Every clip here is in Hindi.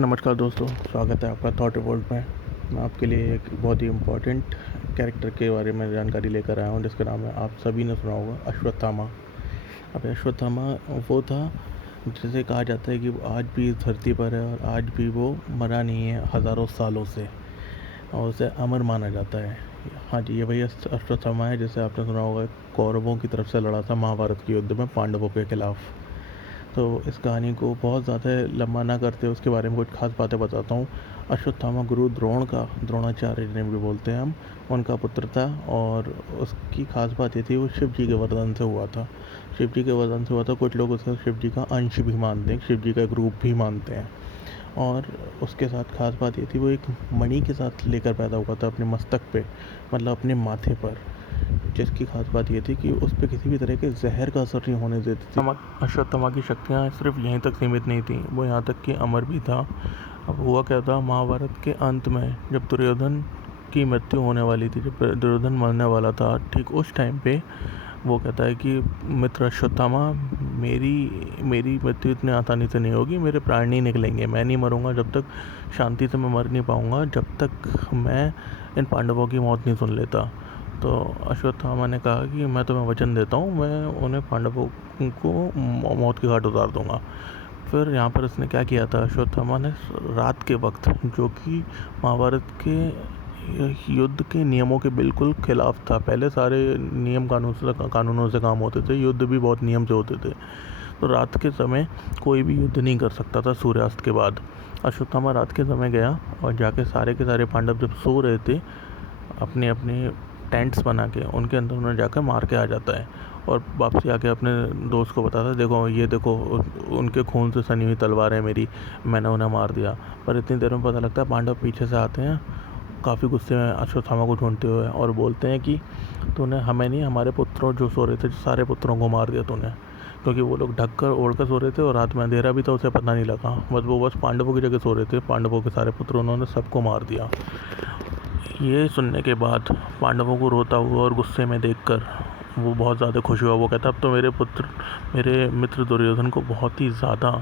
नमस्कार दोस्तों, स्वागत है आपका थॉट रिवॉल्ट में। मैं आपके लिए एक बहुत ही इम्पोर्टेंट कैरेक्टर के बारे में जानकारी लेकर आया हूँ, जिसका नाम है, आप सभी ने सुना होगा, अश्वत्थामा। अब अश्वत्थामा वो था जिसे कहा जाता है कि वो आज भी इस धरती पर है और आज भी वो मरा नहीं है हज़ारों सालों से, और उसे अमर माना जाता है। हाँ जी, ये वही अश्वत्थामा है जिसे आपने सुना होगा, कौरवों की तरफ से लड़ा था महाभारत के युद्ध में पांडवों के खिलाफ। तो इस कहानी को बहुत ज़्यादा लंबा ना करते उसके बारे में कुछ खास बातें बताता हूँ। अश्वत्थामा गुरु द्रोण का, द्रोणाचार्य जिन्हें भी बोलते हैं हम, उनका पुत्र था। और उसकी खास बात ये थी, वो शिव जी के वरदान से हुआ था। शिव जी के वरदान से हुआ था। कुछ लोग उसे शिव जी का अंश भी मानते हैं, शिव जी का एक रूप भी मानते हैं। और उसके साथ खास बात ये थी, वो एक मणि के साथ लेकर पैदा हुआ था अपने मस्तक पे, मतलब अपने माथे पर। जिसकी खास बात ये थी कि उस पर किसी भी तरह के जहर का असर नहीं होने देती थी। अश्वत्थामा की शक्तियाँ सिर्फ यहीं तक सीमित नहीं थी, वो यहाँ तक कि अमर भी था। अब हुआ क्या था, महाभारत के अंत में जब दुर्योधन की मृत्यु होने वाली थी, जब दुर्योधन मरने वाला था, ठीक उस टाइम पे वो कहता है कि मित्र अश्वत्थामा, मेरी मृत्यु इतनी आसानी से नहीं होगी, मेरे प्राण नहीं निकलेंगे, मैं नहीं मरूंगा जब तक शांति से, मैं मर नहीं पाऊंगा जब तक मैं इन पांडवों की मौत नहीं सुन लेता। तो अश्वत्थामा ने कहा कि मैं तुम्हें वचन देता हूँ, मैं उन्हें पांडवों को मौत के घाट उतार दूंगा। फिर यहाँ पर उसने क्या किया था, अश्वत्थामा ने रात के वक्त, जो कि महाभारत के युद्ध के नियमों के बिल्कुल खिलाफ था, पहले सारे नियम कानूनों से काम होते थे, युद्ध भी बहुत नियम से होते थे, तो रात के समय कोई भी युद्ध नहीं कर सकता था सूर्यास्त के बाद। अश्वत्थामा रात के समय गया और जाके सारे के सारे पांडव जब सो रहे थे, अपने अपने टेंट्स बना के उनके अंदर उन्हें जाकर मार के आ जाता है। और वापसी आके अपने दोस्त को बताता है, देखो ये देखो, उनके खून से सनी हुई तलवार है मेरी, मैंने उन्हें मार दिया। पर इतनी देर में पता लगता है पांडव पीछे से आते हैं, काफ़ी गुस्से में अश्वत्थामा को ढूंढते हुए, और बोलते हैं कि तूने हमें नहीं, हमारे पुत्रों जो सो रहे थे, सारे पुत्रों को मार दिया तूने। क्योंकि वो लोग ढक कर ओढ़ कर सो रहे थे और रात में अंधेरा भी था, उसे पता नहीं लगा, बस पांडवों की जगह सो रहे थे, पांडवों के सारे पुत्र उन्होंने सबको मार दिया। ये सुनने के बाद पांडवों को रोता हुआ और गुस्से में देखकर वो बहुत ज़्यादा खुश हुआ। वो कहता, अब तो मेरे मित्र दुर्योधन को बहुत ही ज़्यादा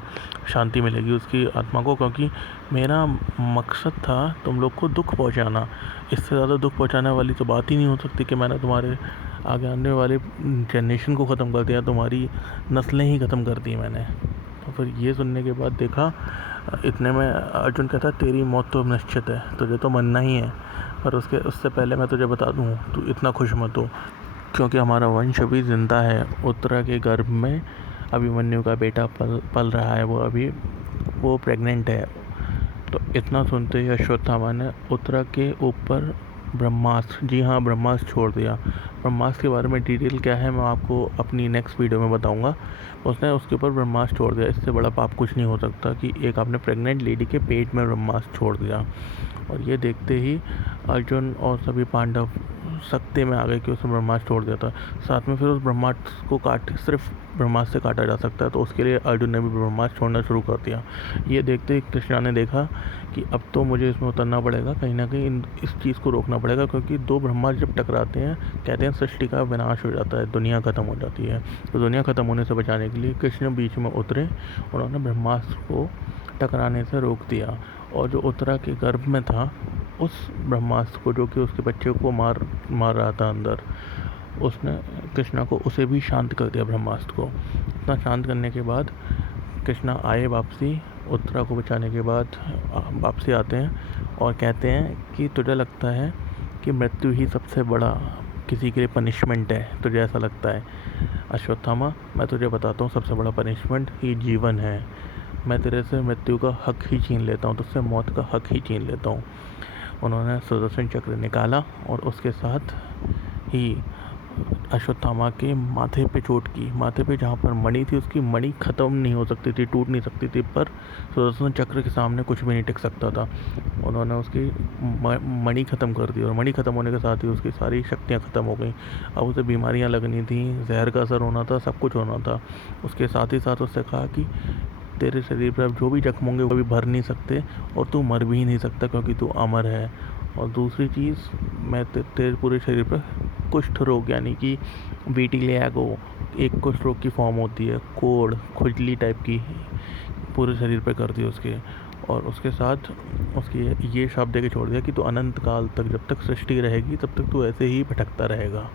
शांति मिलेगी उसकी आत्मा को, क्योंकि मेरा मकसद था तुम लोग को दुख पहुंचाना। इससे ज़्यादा दुख पहुंचाने वाली तो बात ही नहीं हो सकती कि मैंने तुम्हारे आगे आने वाले जनरेशन को ख़त्म कर दिया, तुम्हारी नस्लें ही ख़त्म कर दी मैंने। तो फिर ये सुनने के बाद देखा, इतने में अर्जुन कहता, तेरी मौत तो निश्चित है, तुझे तो मरना ही है। पर उससे पहले मैं तुझे बता दूँ, तू इतना खुश मत हो, क्योंकि हमारा वंश अभी ज़िंदा है। उत्तरा के गर्भ में अभिमन्यु का बेटा पल रहा है, वो प्रेग्नेंट है। तो इतना सुनते ही अश्वत्थामा ने उत्तरा के ऊपर ब्रह्मास्त्र, जी हाँ, ब्रह्मास्त्र छोड़ दिया। ब्रह्मास्त्र के बारे में डिटेल क्या है मैं आपको अपनी नेक्स्ट वीडियो में बताऊंगा। उसने उसके ऊपर ब्रह्मास्त्र छोड़ दिया। इससे बड़ा पाप कुछ नहीं हो सकता कि एक आपने प्रेग्नेंट लेडी के पेट में ब्रह्मास्त्र छोड़ दिया। और ये देखते ही अर्जुन और सभी पांडव सकते में आ गए कि उसने ब्रह्मास्त्र छोड़ दिया था। साथ में फिर उस ब्रह्मास्त्र को सिर्फ ब्रह्मास्त्र से काटा जा सकता है, तो उसके लिए अर्जुन ने भी ब्रह्मास्त्र छोड़ना शुरू कर दिया। ये देखते ही कृष्णा ने देखा कि अब तो मुझे इसमें उतरना पड़ेगा, कहीं ना कहीं इस चीज़ को रोकना पड़ेगा, क्योंकि दो ब्रह्मास्त्र जब टकराते हैं, कहते हैं सृष्टि का विनाश हो जाता है, दुनिया ख़त्म हो जाती है। तो दुनिया ख़त्म होने से बचाने के लिए कृष्ण बीच में उतरे, उन्होंने ब्रह्मास्त्र को टकराने से रोक दिया। और जो उत्तरा के गर्भ में था, उस ब्रह्मास्त्र को, जो कि उसके बच्चे को मार रहा था अंदर, उसने कृष्णा को, उसे भी शांत कर दिया ब्रह्मास्त्र को। इतना शांत करने के बाद कृष्णा आए वापसी, उत्तरा को बचाने के बाद वापसी आते हैं और कहते हैं कि तुझे लगता है कि मृत्यु ही सबसे बड़ा किसी के लिए पनिशमेंट है, तुझे ऐसा लगता है? अश्वत्थामा, मैं तुझे बताता हूँ, सबसे बड़ा पनिशमेंट ही जीवन है। मैं तेरे से मृत्यु का हक ही छीन लेता हूँ, तुझसे मौत का हक ही छीन लेता हूँ। उन्होंने सुदर्शन चक्र निकाला और उसके साथ ही अश्वत्थामा के माथे पे चोट की। माथे पे जहाँ पर मणि थी, उसकी मणि ख़त्म नहीं हो सकती थी, टूट नहीं सकती थी, पर सुदर्शन चक्र के सामने कुछ भी नहीं टिक सकता था। उन्होंने उसकी मणि ख़त्म कर दी, और मणि ख़त्म होने के साथ ही उसकी सारी शक्तियाँ ख़त्म हो गई। अब उसे बीमारियाँ लगनी थी, जहर का असर होना था, सब कुछ होना था। उसके साथ ही साथ उससे कहा कि तेरे शरीर पर अब जो भी जख्म होंगे वो भी भर नहीं सकते, और तू मर भी नहीं सकता, क्योंकि तू अमर है। और दूसरी चीज़, मैं तेरे पूरे शरीर पर कुष्ठ रोग, यानी कि विटिलिगो, एक कुष्ठ रोग की फॉर्म होती है, कोढ़, खुजली टाइप की, पूरे शरीर पे कर दी उसके, और उसके साथ उसकी ये शाप दे के छोड़ दिया कि तू अनंत काल तक, जब तक सृष्टि रहेगी तब तक तू ऐसे ही भटकता रहेगा।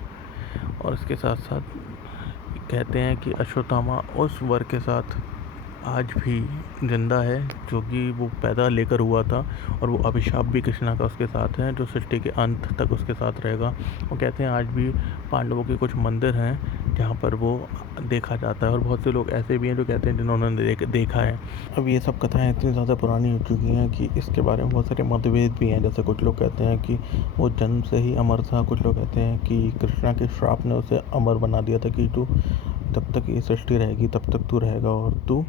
और इसके साथ साथ कहते हैं कि अश्वत्थामा उस वर के साथ आज भी जिंदा है जो कि वो पैदा लेकर हुआ था, और वो अभिशाप भी कृष्णा का उसके साथ है जो सृष्टि के अंत तक उसके साथ रहेगा। वो कहते हैं आज भी पांडवों के कुछ मंदिर हैं जहाँ पर वो देखा जाता है, और बहुत से लोग ऐसे भी हैं जो कहते हैं जिन्होंने देखा है। अब ये सब कथाएं इतनी ज़्यादा पुरानी हो चुकी हैं कि इसके बारे में बहुत सारे मतभेद भी हैं। जैसे कुछ लोग कहते हैं कि वो जन्म से ही अमर था, कुछ लोग कहते हैं कि कृष्णा के श्राप ने उसे अमर बना दिया था कि तू जब तक ये सृष्टि रहेगी तब तक तू रहेगा और तू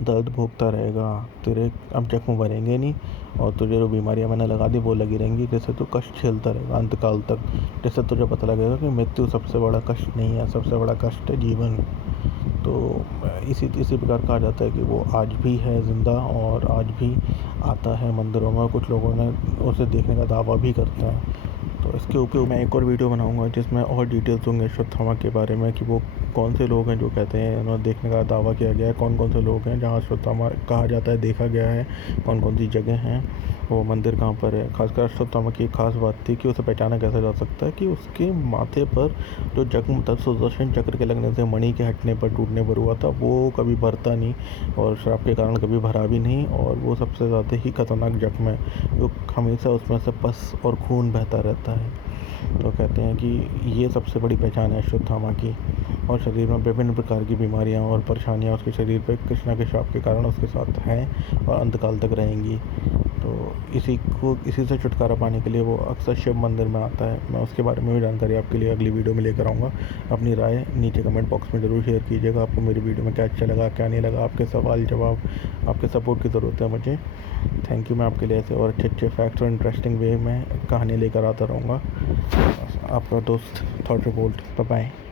दर्द भोगता रहेगा, तेरे अब जख्म भरेंगे नहीं, और तुझे जो बीमारियां मैंने लगा दी वो लगी रहेंगी, जैसे तू कष्ट झेलता रहेगा अंतकाल तक, जैसे तुझे पता लगेगा कि मृत्यु सबसे बड़ा कष्ट नहीं है, सबसे बड़ा कष्ट है जीवन। तो इसी प्रकार कहा जाता है कि वो आज भी है ज़िंदा और आज भी आता है मंदिरों में, कुछ लोगों ने उसे देखने का दावा भी करते हैं। तो इसके ऊपर मैं एक और वीडियो बनाऊंगा जिसमें और डिटेल्स होंगे अश्वत्थामा के बारे में कि वो कौन से लोग हैं जो कहते हैं उन्होंने देखने का दावा किया गया है, कौन कौन से लोग हैं जहाँ अश्वत्थामा कहा जाता है देखा गया है, कौन कौन सी जगह हैं, वो मंदिर कहाँ पर है। खासकर अश्वत्थामा की एक खास बात थी कि उसे पहचाना कैसे जा सकता है कि उसके माथे पर जो जख्म था सुदर्शन चक्र के लगने से, मणि के हटने पर, टूटने पर हुआ था, वो कभी भरता नहीं और श्राप के कारण कभी भरा भी नहीं, और वो सबसे ज़्यादा ही खतरनाक जख्म है जो हमेशा उसमें से पस और खून बहता रहता है। तो कहते हैं कि ये सबसे बड़ी पहचान है अश्वत्थामा की, और शरीर में विभिन्न प्रकार की बीमारियां और परेशानियां उसके शरीर पर कृष्णा के श्राप के कारण उसके साथ हैं और अंतकाल तक रहेंगी। तो इसी से छुटकारा पाने के लिए वो अक्सर शिव मंदिर में आता है। मैं उसके बारे में भी जानकारी आपके लिए अगली वीडियो में लेकर आऊँगा। अपनी राय नीचे कमेंट बॉक्स में ज़रूर शेयर कीजिएगा। आपको मेरी वीडियो में क्या अच्छा लगा, क्या नहीं लगा, आपके सवाल जवाब, आपके सपोर्ट की ज़रूरत है मुझे। Thank you. मैं आपके लिए ऐसे और अच्छे अच्छे फैक्ट्स और इंटरेस्टिंग वे में कहानी लेकर आता रहूँगा। आपका दोस्त थॉट रिपोर्ट। Bye bye.